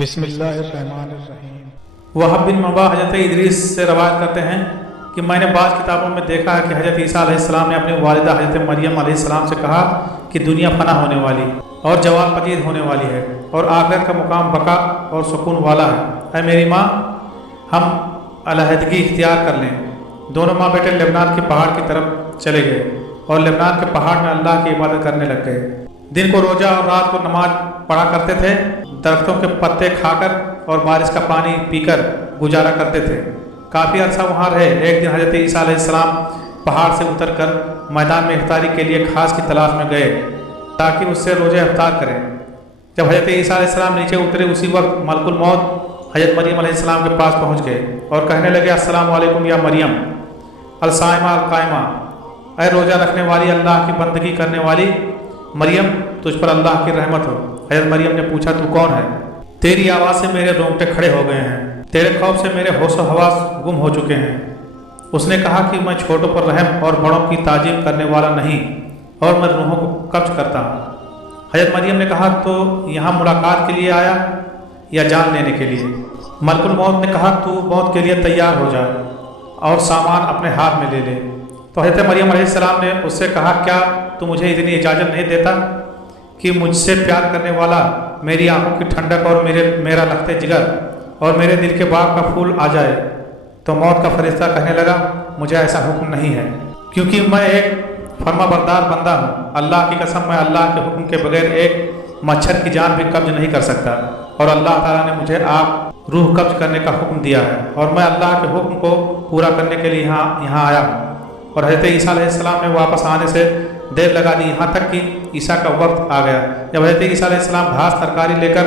بسم اللہ الرحمن الرحیم۔ وہب بن مبا حضرت ادریس سے روایت کرتے ہیں کہ میں نے بعض کتابوں میں دیکھا ہے کہ حضرت عیسیٰ علیہ السلام نے اپنی والدہ حضرت مریم علیہ السلام سے کہا کہ دنیا فنا ہونے والی اور جوال پدید ہونے والی ہے اور آخرت کا مقام بقا اور سکون والا ہے۔ اے میری ماں، ہم علیحدگی اختیار کر لیں۔ دونوں ماں بیٹے لبنان کے پہاڑ کی طرف چلے گئے اور لبنان کے پہاڑ میں اللہ کی عبادت کرنے لگ گئے۔ دن کو روزہ اور رات کو نماز پڑھا کرتے تھے، درختوں کے پتے کھا کر اور بارش کا پانی پی کر گزارا کرتے تھے۔ کافی عرصہ وہاں رہے۔ ایک دن حضرت عیسیٰ علیہ السلام پہاڑ سے اتر کر میدان میں افطاری کے لیے گھاس کی تلاش میں گئے تاکہ اس سے روزہ افطار کریں۔ جب حضرت عیسیٰ علیہ السلام نیچے اترے، اسی وقت ملک الموت حضرت مریم علیہ السلام کے پاس پہنچ گئے اور کہنے لگے، السلام علیکم یا مریم الصائمہ القائمہ، اے روزہ رکھنے والی، اللہ کی بندگی کرنے والی مریم، تجھ پر اللہ کی رحمت ہو۔ حضرت مریم نے پوچھا، تو کون ہے؟ تیری آواز سے میرے رونگٹے کھڑے ہو گئے ہیں، تیرے خوف سے میرے ہوش و حواس گم ہو چکے ہیں۔ اس نے کہا کہ میں چھوٹوں پر رحم اور بڑوں کی تعظیم کرنے والا نہیں، اور میں روحوں کو قبض کرتا ہوں۔ حضرت مریم نے کہا، تو یہاں ملاقات کے لیے آیا یا جان لینے کے لیے؟ ملک الموت نے کہا، تو موت کے لیے تیار ہو جا اور سامان اپنے ہاتھ میں لے لے۔ تو حضرت مریم علیہ السلام نے اس سے کہا، کیا تو مجھے اتنی اجازت نہیں دیتا کہ مجھ سے پیار کرنے والا، میری آنکھوں کی ٹھنڈک اور میرا لخت جگر اور میرے دل کے باغ کا پھول آ جائے؟ تو موت کا فرشتہ کہنے لگا، مجھے ایسا حکم نہیں ہے، کیونکہ میں ایک فرما بردار بندہ ہوں۔ اللہ کی قسم، میں اللہ کے حکم کے بغیر ایک مچھر کی جان بھی قبض نہیں کر سکتا، اور اللہ تعالیٰ نے مجھے آپ روح قبض کرنے کا حکم دیا ہے، اور میں اللہ کے حکم کو پورا کرنے کے لیے یہاں آیا ہوں۔ اور حضرت عیسیٰ علیہ السلام نے واپس آنے سے دیر لگا دی، یہاں تک کہ عیسیٰ کا وقت آ گیا۔ جب حضرت عیسیٰ علیہ السلام گھاس ترکاری لے کر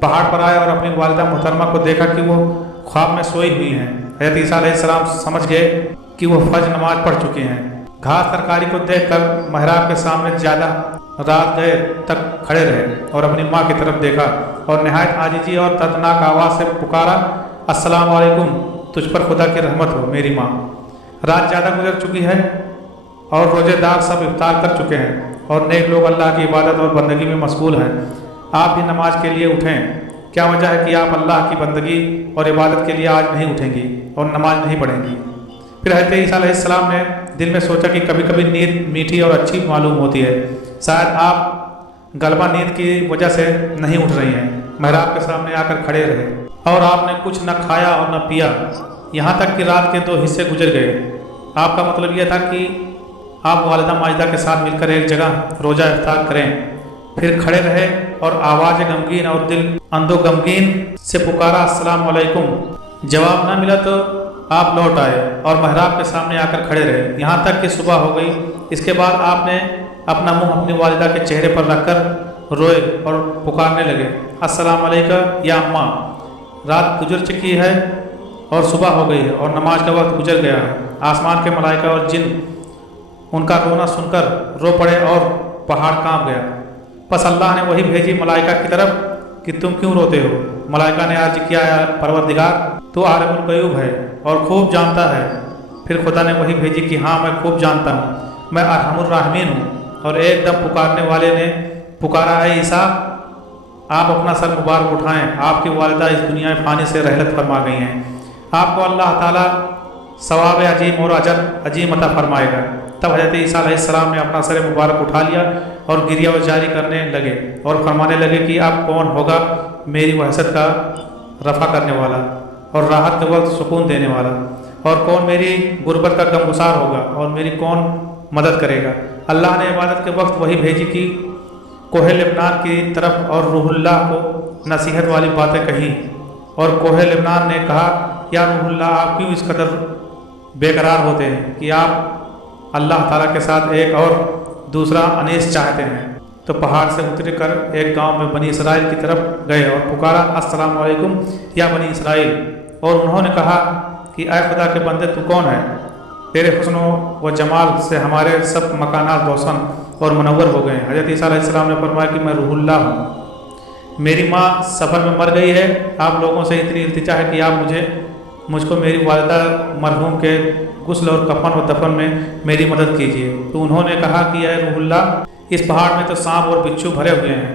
پہاڑ پر آئے اور اپنی والدہ محترمہ کو دیکھا کہ وہ خواب میں سوئی ہوئی ہیں، حضرت عیسیٰ علیہ السلام سمجھ گئے کہ وہ فجر نماز پڑھ چکے ہیں۔ گھاس ترکاری کو دیکھ کر محراب کے سامنے زیادہ رات دیر تک کھڑے رہے اور اپنی ماں کی طرف دیکھا اور نہایت عاجزی اور دردناک آواز سے پکارا، السلام علیکم، تجھ پر خدا کی رحمت ہو میری ماں۔ رات زیادہ گزر چکی ہے اور روزے دار سب افطار کر چکے ہیں اور نیک لوگ اللہ کی عبادت اور بندگی میں مشغول ہیں۔ آپ بھی نماز کے لیے اٹھیں۔ کیا وجہ ہے کہ آپ اللہ کی بندگی اور عبادت کے لیے آج نہیں اٹھیں گی اور نماز نہیں پڑھیں گی؟ پھر حضرت عیسیٰ علیہ السلام نے دل میں سوچا کہ کبھی کبھی نیند میٹھی اور اچھی معلوم ہوتی ہے، شاید آپ غلبہ نیند کی وجہ سے نہیں اٹھ رہی ہیں۔ محراب کے سامنے آ کر کھڑے رہے اور آپ نے کچھ نہ کھایا اور نہ پیا، یہاں تک کہ رات کے 2 حصے گزر گئے۔ آپ کا مطلب یہ تھا کہ آپ والدہ ماجدہ کے ساتھ مل کر ایک جگہ روزہ افطار کریں۔ پھر کھڑے رہے اور آواز غمگین اور دل اندو غمگین سے پکارا، السلام علیکم۔ جواب نہ ملا تو آپ لوٹ آئے اور محراب کے سامنے آ کر کھڑے رہے، یہاں تک کہ صبح ہو گئی۔ اس کے بعد آپ نے اپنا منہ اپنی والدہ کے چہرے پر رکھ کر روئے اور پکارنے لگے، السلام علیکم یا اماں، رات گزر چکی ہے اور صبح ہو گئی ہے اور نماز کا وقت گزر گیا ہے۔ آسمان کے ملائکہ اور جن ان کا رونا سن کر رو پڑے اور پہاڑ کانپ گیا۔ پس اللہ نے وہی بھیجی ملائکہ کی طرف کہ تم کیوں روتے ہو؟ ملائکہ نے عرض کیا، پروردگار تو عالم الغیوب ہے اور خوب جانتا ہے۔ پھر خدا نے وہی بھیجی کہ ہاں میں خوب جانتا ہوں، میں ارحم الراحمین ہوں۔ اور ایک دم پکارنے والے نے پکارا، اے عیسیٰ، آپ اپنا سر مبارک اٹھائیں، آپ کی والدہ اس دنیا فانی سے رحلت فرما گئی ہیں، آپ کو اللہ تعالیٰ ثواب عظیم اور اجر عظیم عطا فرمائے گا۔ تب حضرت عیسیٰ علیہ السلام نے اپنا سر مبارک اٹھا لیا اور گریہ جاری کرنے لگے اور فرمانے لگے کہ اب کون ہوگا میری وحشت کا رفع کرنے والا اور راحت کے وقت سکون دینے والا، اور کون میری غربت کا غمگسار ہوگا اور میری کون مدد کرے گا؟ اللہ نے عبادت کے وقت وہی بھیجی کہ کوہ لبنان کی طرف اور روح اللہ کو نصیحت والی باتیں کہیں، اور کوہ لبنان نے کہا، یا روح اللہ، آپ کیوں اس قدر بے قرار ہوتے ہیں کہ آپ اللہ تعالیٰ کے ساتھ ایک اور دوسرا انیس چاہتے ہیں؟ تو پہاڑ سے اتر کر ایک گاؤں میں بنی اسرائیل کی طرف گئے اور پکارا، السلام علیکم یا بنی اسرائیل، اور انہوں نے کہا کہ اے خدا کے بندے، تو کون ہے؟ تیرے حسن و جمال سے ہمارے سب مکانات روشن اور منور ہو گئے ہیں۔ حضرت عیسیٰ علیہ السلام نے فرمایا کہ میں روح اللہ ہوں، میری ماں سفر میں مر گئی ہے، آپ لوگوں سے اتنی التجا ہے کہ آپ مجھ کو میری والدہ مرحوم کے غسل اور کفن و دفن میں میری مدد کیجیے۔ تو انہوں نے کہا کہ اے روح اللہ، اس پہاڑ میں تو سانپ اور بچھو بھرے ہوئے ہیں،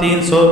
300